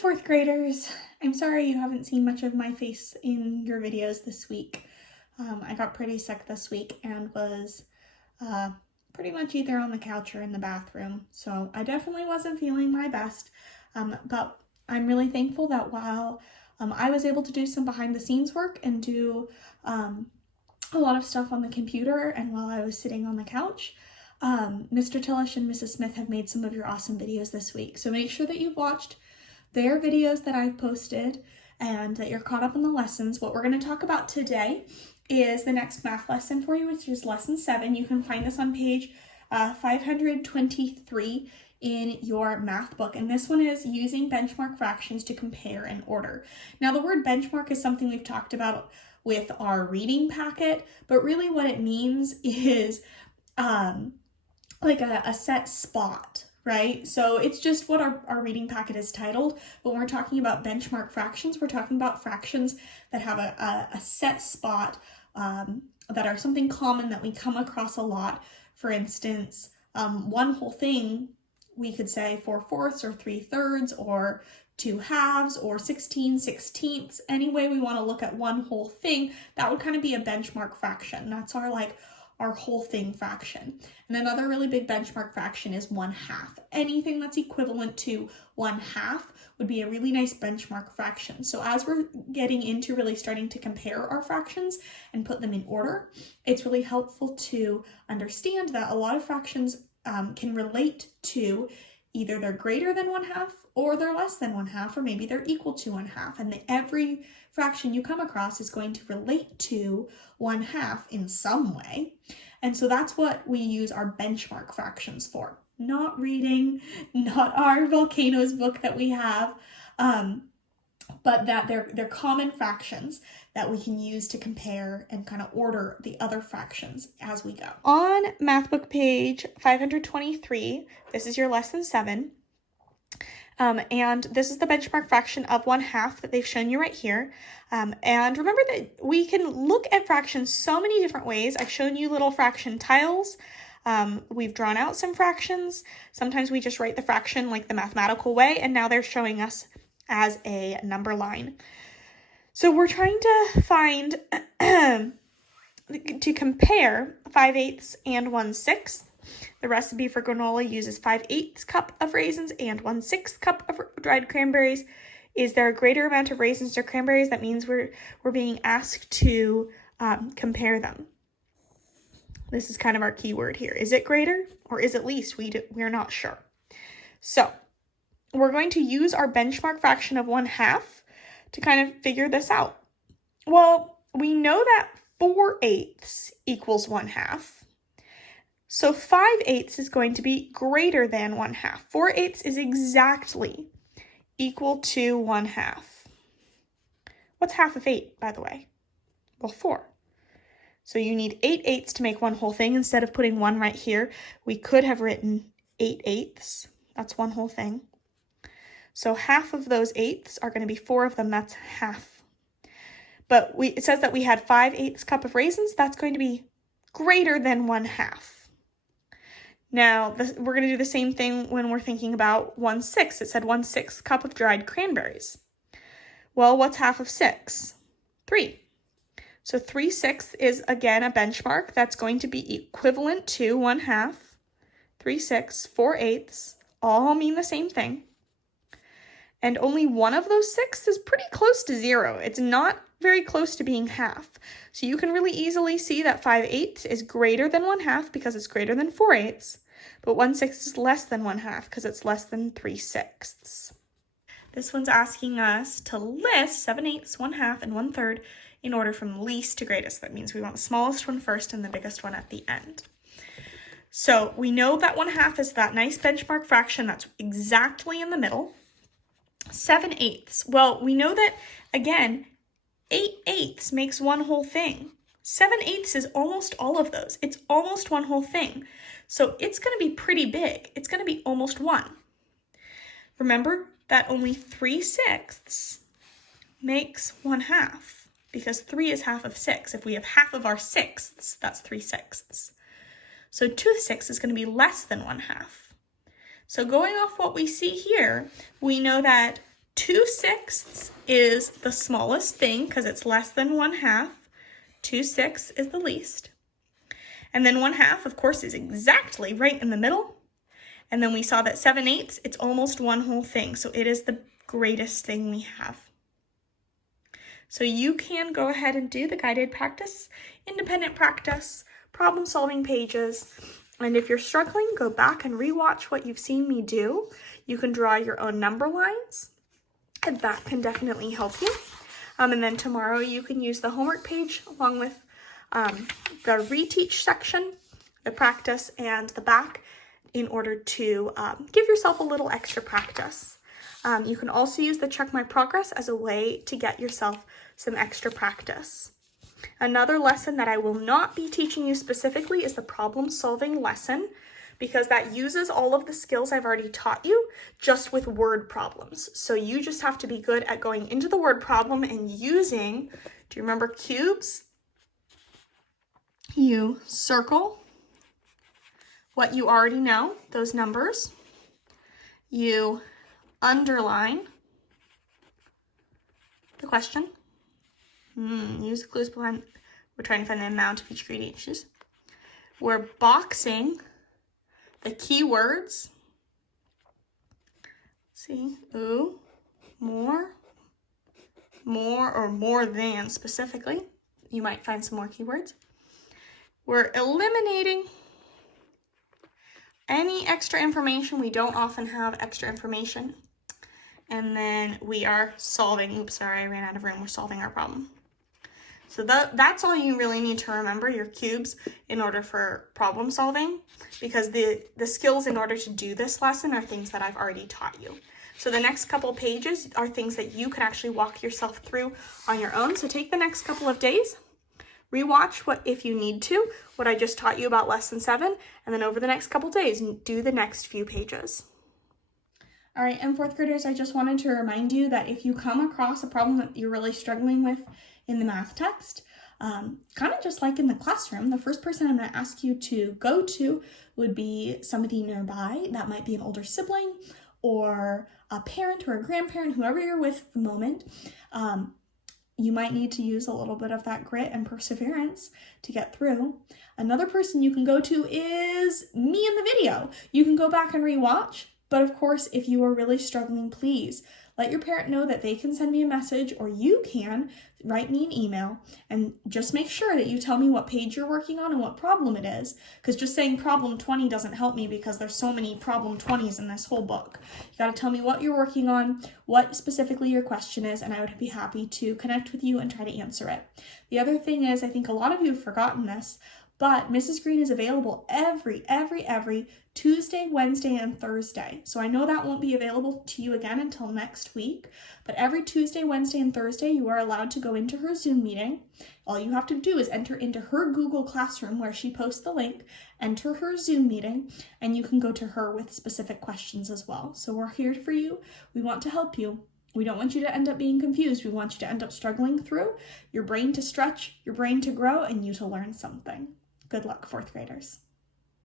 fourth graders. I'm sorry you haven't seen much of my face in your videos this week. I got pretty sick this week and was pretty much either on the couch or in the bathroom. So I definitely wasn't feeling my best. But I'm really thankful that while I was able to do some behind the scenes work and do a lot of stuff on the computer, and while I was sitting on the couch, Mr. Tillish and Mrs. Smith have made some of your awesome videos this week. So make sure that you've watched their videos that I've posted and that you're caught up on the lessons. What we're going to talk about today is the next math lesson for you, which is lesson 7. You can find this on page 523 in your math book. And this one is using benchmark fractions to compare and order. Now, the word benchmark is something we've talked about with our reading packet, but really what it means is like a set spot, right? So it's just what our reading packet is titled. But when we're talking about benchmark fractions, we're talking about fractions that have a set spot, that are something common that we come across a lot. For instance, one whole thing, we could say 4/4 or 3/3 or 2/2 or 16/16. Any way we want to look at one whole thing, that would kind of be a benchmark fraction. That's our whole thing fraction. And another really big benchmark fraction is 1/2. Anything that's equivalent to 1/2 would be a really nice benchmark fraction. So as we're getting into really starting to compare our fractions and put them in order, it's really helpful to understand that a lot of fractions can relate to either they're greater than 1/2 or they're less than 1/2, or maybe they're equal to 1/2. And every fraction you come across is going to relate to 1/2 in some way. And so that's what we use our benchmark fractions for. Not reading, not our volcanoes book that we have, but that they're common fractions that we can use to compare and kind of order the other fractions as we go. On math book page 523, this is your lesson 7. And this is the benchmark fraction of 1/2 that they've shown you right here. And remember that we can look at fractions so many different ways. I've shown you little fraction tiles. We've drawn out some fractions. Sometimes we just write the fraction like the mathematical way, and now they're showing us as a number line. So we're trying to find, to compare 5/8 and 1/6. The recipe for granola uses 5/8 cup of raisins and 1/6 cup of dried cranberries. Is there a greater amount of raisins or cranberries? That means we're being asked to compare them. This is kind of our key word here. Is it greater or is it least? We're not sure. So we're going to use our benchmark fraction of 1/2 to kind of figure this out. Well, we know that 4/8 equals 1/2. So 5/8 is going to be greater than 1/2. 4/8 is exactly equal to 1/2. What's half of 8, by the way? Well, 4. So you need 8/8 to make one whole thing. Instead of putting 1 right here, we could have written 8/8. That's one whole thing. So half of those 8ths are going to be 4 of them. That's half. But it says that we had 5/8 cup of raisins. That's going to be greater than 1/2. Now, we're going to do the same thing when we're thinking about 1/6. It said 1/6 cup of dried cranberries. Well, what's half of 6? 3. So 3/6 is, again, a benchmark. That's going to be equivalent to 1/2. 3/6, 4/8 all mean the same thing. And only one of those 6 is pretty close to 0. It's not very close to being half. So you can really easily see that 5/8 is greater than 1/2 because it's greater than 4/8, but 1/6 is less than 1/2 because it's less than 3/6. This one's asking us to list 7/8, 1/2, and 1/3 in order from least to greatest. That means we want the smallest one first and the biggest one at the end. So we know that 1/2 is that nice benchmark fraction that's exactly in the middle. 7/8. Well, we know that, again, 8/8 makes one whole thing. 7/8 is almost all of those. It's almost one whole thing. So it's going to be pretty big. It's going to be almost 1. Remember that only 3/6 makes 1/2 because 3 is half of 6. If we have half of our 6ths, that's 3/6. So 2/6 is going to be less than 1/2. So going off what we see here, we know that 2/6 is the smallest thing because it's less than 1/2. 2/6 is the least. And then 1/2, of course, is exactly right in the middle. And then we saw that 7/8, it's almost one whole thing. So it is the greatest thing we have. So you can go ahead and do the guided practice, independent practice, problem solving pages. And if you're struggling, go back and rewatch what you've seen me do. You can draw your own number lines, and that can definitely help you. And then tomorrow you can use the homework page along with the reteach section, the practice, and the back in order to give yourself a little extra practice. You can also use the check my progress as a way to get yourself some extra practice. Another lesson that I will not be teaching you specifically is the problem solving lesson, because that uses all of the skills I've already taught you just with word problems. So you just have to be good at going into the word problem and using, do you remember cubes? You circle what you already know, those numbers. You underline the question. Use the clues behind. We're trying to find the amount of each ingredient. We're boxing the keywords. See, ooh, more, or more than specifically. You might find some more keywords. We're eliminating any extra information. We don't often have extra information. And then we are solving. Oops, sorry, I ran out of room. We're solving our problem. So that's all you really need to remember, your cubes, in order for problem solving, because the skills in order to do this lesson are things that I've already taught you. So the next couple pages are things that you can actually walk yourself through on your own. So take the next couple of days, rewatch what, if you need to, what I just taught you about lesson 7, and then over the next couple days, do the next few pages. All right, and 4th graders, I just wanted to remind you that if you come across a problem that you're really struggling with in the math text, kind of just like in the classroom, the first person I'm going to ask you to go to would be somebody nearby. That might be an older sibling or a parent or a grandparent, whoever you're with at the moment. You might need to use a little bit of that grit and perseverance to get through. Another person you can go to is me in the video. You can go back and rewatch. But of course, if you are really struggling, please let your parent know that they can send me a message, or you can write me an email, and just make sure that you tell me what page you're working on and what problem it is, because just saying problem 20 doesn't help me, because there's so many problem 20s in this whole book. You got to tell me what you're working on, what specifically your question is, and I would be happy to connect with you and try to answer it. The other thing is, I think a lot of you have forgotten this, but Mrs. Green is available every Tuesday, Wednesday, and Thursday. So I know that won't be available to you again until next week, but every Tuesday, Wednesday, and Thursday, you are allowed to go into her Zoom meeting. All you have to do is enter into her Google Classroom where she posts the link, enter her Zoom meeting, and you can go to her with specific questions as well. So we're here for you. We want to help you. We don't want you to end up being confused. We want you to end up struggling through, your brain to stretch, your brain to grow, and you to learn something. Good luck, 4th graders.